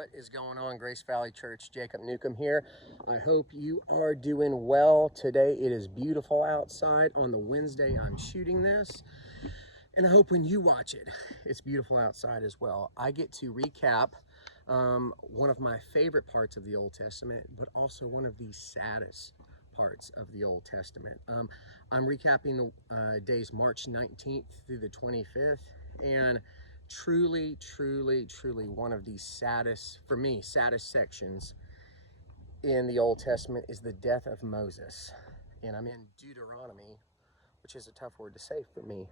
What is going on, Grace Valley Church? Jacob Newcomb here. I hope you are doing well today. It is beautiful outside on the Wednesday I'm shooting this, and I hope when you watch it, it's beautiful outside as well. I get to recap one of my favorite parts of the Old Testament, but also one of the saddest parts of the Old Testament. I'm recapping the days March 19th through the 25th, and truly one of the saddest, for me, saddest sections in the Old Testament is the death of Moses. And I'm in Deuteronomy, which is a tough word to say for me.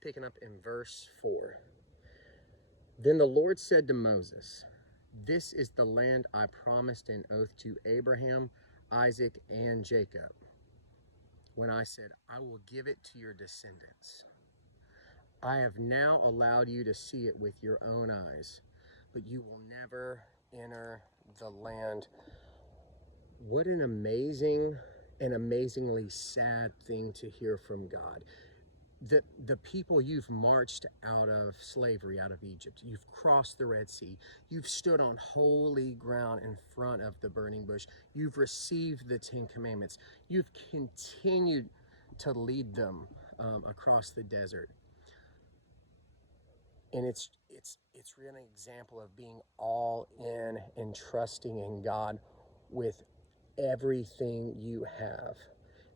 Picking up in verse 4. Then the Lord said to Moses, "This is the land I promised in oath to Abraham, Isaac, and Jacob, when I said, I will give it to your descendants. I have now allowed you to see it with your own eyes, but you will never enter the land." What an amazing and amazingly sad thing to hear from God. The people you've marched out of slavery, out of Egypt, you've crossed the Red Sea, you've stood on holy ground in front of the burning bush, you've received the 10 Commandments, you've continued to lead them across the desert. And it's really an example of being all in and trusting in God with everything you have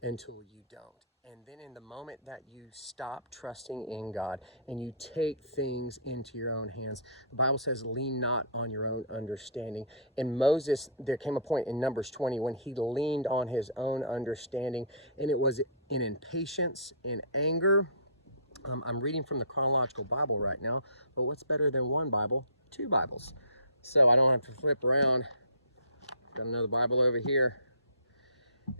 until you don't. And then in the moment that you stop trusting in God and you take things into your own hands, the Bible says, lean not on your own understanding. And Moses, there came a point in Numbers 20 when he leaned on his own understanding, and it was in impatience, in anger. I'm reading from the Chronological Bible right now, but what's better than one Bible? Two Bibles. So I don't have to flip around. Got another Bible over here.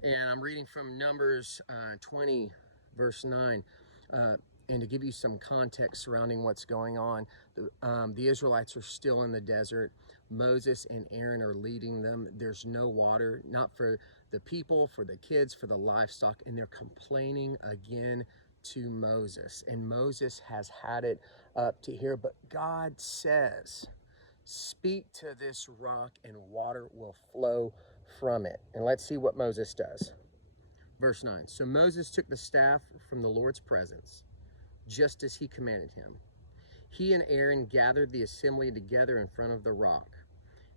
And I'm reading from Numbers 20, verse 9. And to give you some context surrounding what's going on, the Israelites are still in the desert. Moses and Aaron are leading them. There's no water, not for the people, for the kids, for the livestock, and they're complaining again to Moses. And Moses has had it up to here, but God says, "Speak to this rock and water will flow from it." And let's see what Moses does. Verse 9. So Moses took the staff from the Lord's presence, just as he commanded him. He and Aaron gathered the assembly together in front of the rock.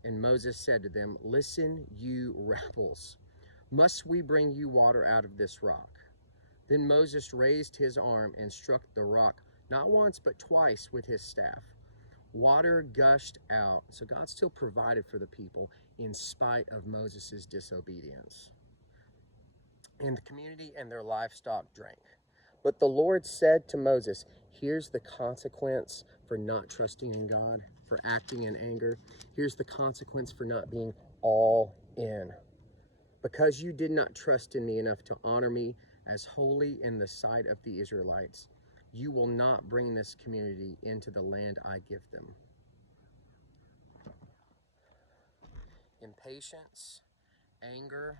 And Moses said to them, "Listen, you rebels. Must we bring you water out of this rock?" Then Moses raised his arm and struck the rock, not once but twice with his staff. Water gushed out, so God still provided for the people in spite of Moses' disobedience. And the community and their livestock drank. But the Lord said to Moses, here's the consequence for not trusting in God, for acting in anger. Here's the consequence for not being all in. Because you did not trust in me enough to honor me as holy in the sight of the Israelites, you will not bring this community into the land I give them. Impatience, anger.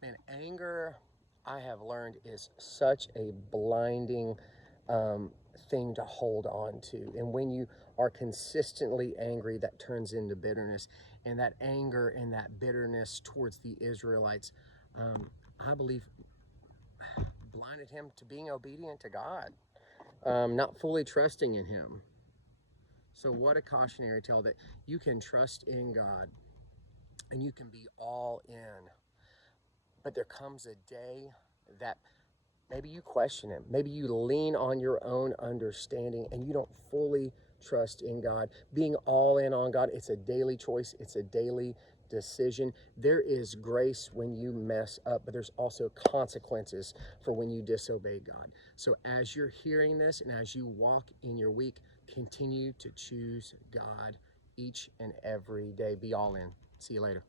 Man, anger, I have learned, is such a blinding thing to hold on to. And when you are consistently angry, that turns into bitterness. And that anger and that bitterness towards the Israelites, I believe, blinded him to being obedient to God, not fully trusting in him. So what a cautionary tale that you can trust in God and you can be all in. But there comes a day that maybe you question him. Maybe you lean on your own understanding and you don't fully trust in God. Being all in on God, it's a daily choice. It's a daily decision. There is grace when you mess up, but there's also consequences for when you disobey God. So as you're hearing this and as you walk in your week, continue to choose God each and every day. Be all in. See you later.